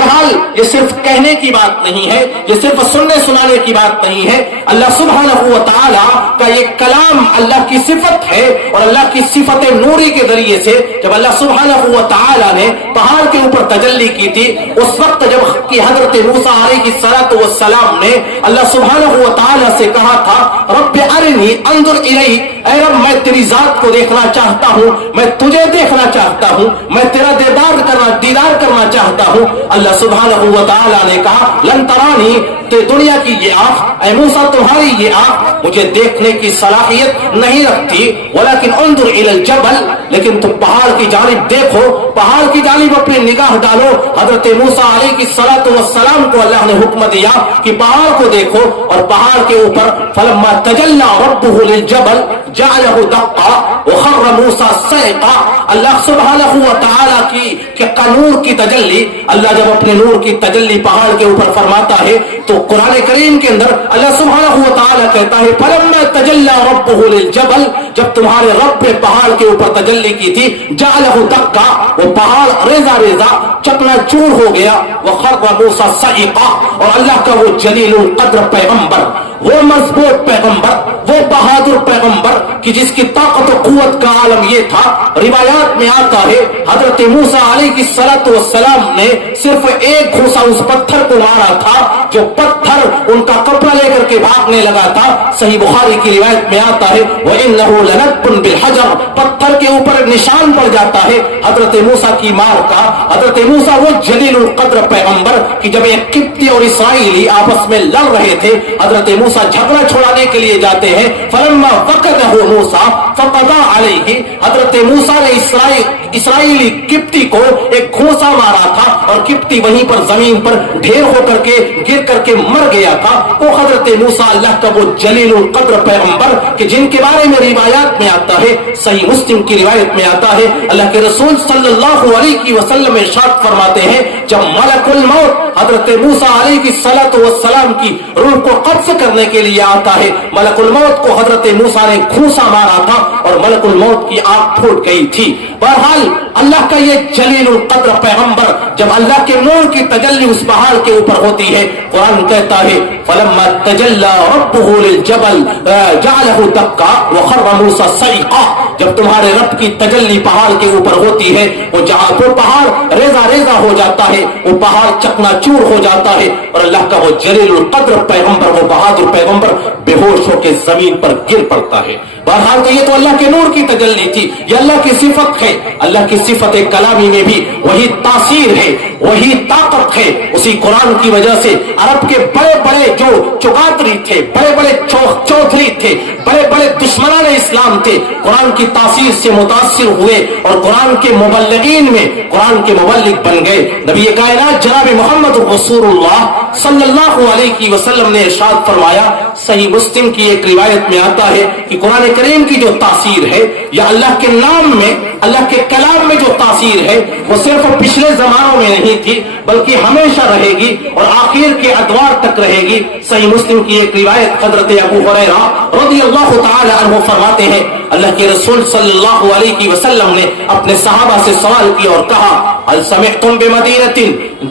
بہرحال یہ صرف کہنے کی بات نہیں ہے، یہ صرف سننے سنانے کی بات نہیں ہے، اللہ سبحانہ و تعالی کا یہ کلام اللہ کی صفت ہے، اور اللہ کی صفت نوری کے ذریعے سے جب اللہ سبحانہ و تعالی نے پہاڑ کے اوپر تجلی کی تھی، اس وقت جب کہ حضرت موسیٰ علیہ السلام نے اللہ سبحانہ و تعالی سے کہا تھا رب ارنی انظر الیک، اے رب میں تیری ذات کو دیکھنا چاہتا ہوں، میں تجھے دیکھنا چاہتا ہوں، میں تیرا دیدار کرنا چاہتا ہوں، اللہ سبحانہ و تعالی نے کہا لن ترانی، تو دنیا کی یہ آنکھ اے موسیٰ تمہاری یہ آنکھ مجھے دیکھنے کی صلاحیت نہیں رکھتی، ولیکن انظر الی الجبل، لیکن تم پہاڑ کی جانب دیکھو، پہاڑ کی جانب اپنی نگاہ ڈالو۔ حضرت موسیٰ علیہ السلام کو اللہ نے حکم دیا کہ پہاڑ کو دیکھو، اور پہاڑ کے اوپر فلما تجلی ربہ للجبل جعلہ دقا وخر موسیٰ صعقا، اللہ سبحانہ و تعالیٰ کی کہ نور کی تجلی، اللہ جب اپنے نور کی تجلی پہاڑ کے اوپر فرماتا ہے تو قرآن کریم کے اندر اللہ سبحانہ و تعالیٰ کہتا ہے فلما تجلی ربہ للجبل، جب تمہارے رب نے پہاڑ کے اوپر تجلی کی تھی جعلہ دقا، وہ پہاڑ ریزہ ریزہ چکنا چور ہو گیا، وخر موسیٰ صعقا، اور اللہ کا وہ جلیل القدر پیغمبر، وہ مضبوط پیغمبر، وہ بہادر پیغمبر کہ جس کی طاقت و قوت کا عالم یہ تھا، روایات میں آتا ہے حضرت موسیٰ علیہ السلام نے صرف ایک گھوسا اس پتھر کو مارا تھا، جو پتھر ان کا کپڑا لے کر کے بھاگنے لگا تھا۔ صحیح بخاری کی روایت میں آتا ہے وَإِنَّهُ لَنَقْبٌ بِالْحَجَرِ، پتھر کے اوپر نشان پڑ جاتا ہے حضرت موسیٰ کی مار کا۔ حضرت موسیٰ وہ جلیل القدر پیغمبر کہ جب ایک قبطی اور اسرائیلی آپس میں لڑ رہے تھے، حضرت موسیٰ جھگڑا چھڑانے کے لیے جاتے ہیں، فَلَمَّا وَقَدَهُ مُوسَىٰ فَقَضَىٰ عَلَيْهِ، حضرت موسیٰ نے اسرائیلی قبطی کو ایک گھوسا مارا تھا، اور قبطی وہیں پر زمین پر ڈھیر ہو کر کے گر کر کے مر گیا تھا۔ وہ حضرت موسیٰ اللہ کا وہ جلیل القدر پیغمبر کہ جن کے بارے میں روایات میں آتا ہے، صحیح مسلم کی روایت میں آتا ہے اللہ کے رسول صلی اللہ علیہ وسلم ارشاد فرماتے ہیں جب ملک الموت حضرت موسیٰ علیہ السلام کی روح کو قبض کرنے کے لیے آتا ہے، ملک الموت کو حضرت موسیٰ نے گھوسا مارا تھا اور ملک الموت کی آنکھ پھوٹ گئی تھی۔ بہرحال اللہ کا یہ جلیل القدر پیغمبر جب اللہ کے نور کی تجلی اس پہاڑ کے اوپر ہوتی ہے، قرآن کہتا ہے فلما تجلی ربہ للجبل جعلہ دکا وخر موسیٰ صعقا، جب تمہارے رب کی تجلی پہاڑ کے اوپر ہوتی ہے وہ پہاڑ ریزہ ریزہ ہو جاتا ہے، وہ پہاڑ چکنا چور ہو جاتا ہے، اور اللہ کا وہ جلیل القدر پیغمبر، وہ بہادر پیغمبر بے ہوش ہو کے زمین پر گر پڑتا ہے۔ بہرحال تو یہ تو اللہ کے نور کی تجلی تھی، یہ اللہ کی صفت ہے۔ اللہ کی صفت کلامی میں بھی وہی تاثیر ہے، وہی طاقت ہے۔ اسی قرآن کی وجہ سے عرب کے بڑے بڑے جو چگاتری تھے، بڑے بڑے چوتھری تھے، بڑے بڑے دشمنان اسلام تھے، قرآن کی تاثیر سے متاثر ہوئے اور قرآن کے مبلغین میں قرآن کے مبلغ بن گئے۔ نبی کائنات جناب محمد رسول اللہ صلی اللہ علیہ وسلم نے ارشاد فرمایا، صحیح مسلم کی ایک روایت میں آتا ہے کہ قرآن کریم کی جو تاثیر ہے یا اللہ کے نام میں، اللہ کے کلام میں جو تاثیر ہے وہ صرف پچھلے زمانوں میں نہیں تھی بلکہ ہمیشہ رہے گی اور آخر کے ادوار تک رہے گی۔ صحیح مسلم کی ایک روایت حضرت ابو ہریرہ رضی اللہ تعالی عنہ فرماتے ہیں اللہ کے رسول صلی اللہ علیہ وسلم نے اپنے صحابہ سے سوال کیا اور کہا هل سمعتم بمدینة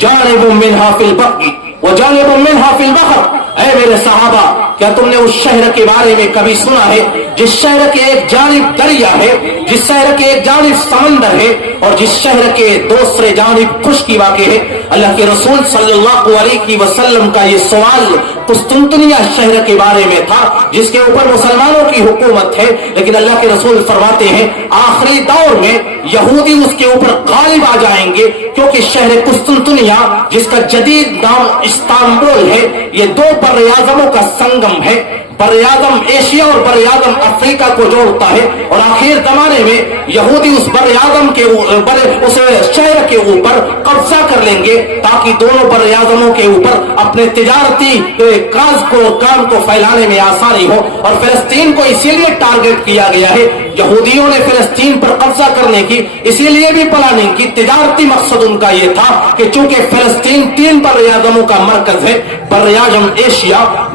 جانب منها في البر وجانب منها في البحر، اے میرے صحابہ کیا تم نے اس شہر کے بارے میں کبھی سنا ہے جس شہر کے ایک جانب دریا ہے، جس شہر کے ایک جانب سمندر ہے اور جس شہر کے دوسرے جانب خشکی واقع ہے؟ اللہ کے رسول صلی اللہ علیہ وسلم کا یہ سوال قسطنطنیہ شہر کے بارے میں تھا جس کے اوپر مسلمانوں کی حکومت ہے، لیکن اللہ کے رسول فرماتے ہیں آخری دور میں یہودی اس کے اوپر غالب آ جائیں گے، کیونکہ شہر قسطنطنیہ جس کا جدید نام استانبول ہے، یہ دو بر اعظموں کا سنگم ہے، بر اعظم ایشیا اور بر اعظم افریقہ کو جوڑتا ہے، اور آخر زمانے میں یہودی اس بر اعظم کے اس شہر کے اوپر قبضہ کر لیں گے تاکہ دونوں بر اعظموں کے اوپر اپنے تجارتی کام کو پھیلانے میں آسانی ہو۔ اور فلسطین کو اسی لیے ٹارگٹ کیا گیا ہے، یہودیوں نے فلسطین پر قبضہ کرنے کی اسی لیے بھی پلاننگ کی، تجارتی مقصد ان کا یہ تھا کہ چونکہ فلسطین تین بر اعظموں کا مرکز ہے، بر اعظم ایشیا،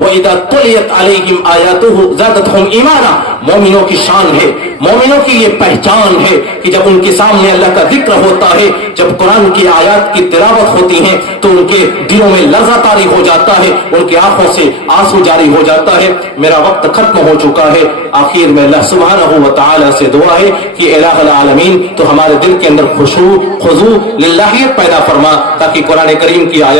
واذا تليت عليهم آیاتہ زادتهم ایمانا. مومنوں کی شان ہے, مومنوں کی یہ پہچان ہے کہ جب ان کے سامنے اللہ کا ذکر ہوتا ہے, جب قرآن کی آیات کی تلاوت ہوتی ہے تو ان کے دلوں میں لرزہ طاری ہو جاتا ہے, ان کی آنکھوں سے آنسو جاری ہو جاتا ہے. میرا وقت ختم ہو چکا ہے. آخر میں اللہ سبحانہ و تعالی سے دعا ہے کہ الہ العالمین تو ہمارے دل کے اندر خضوع للہیت پیدا فرما, تاکہ قرآن کریم کی آیات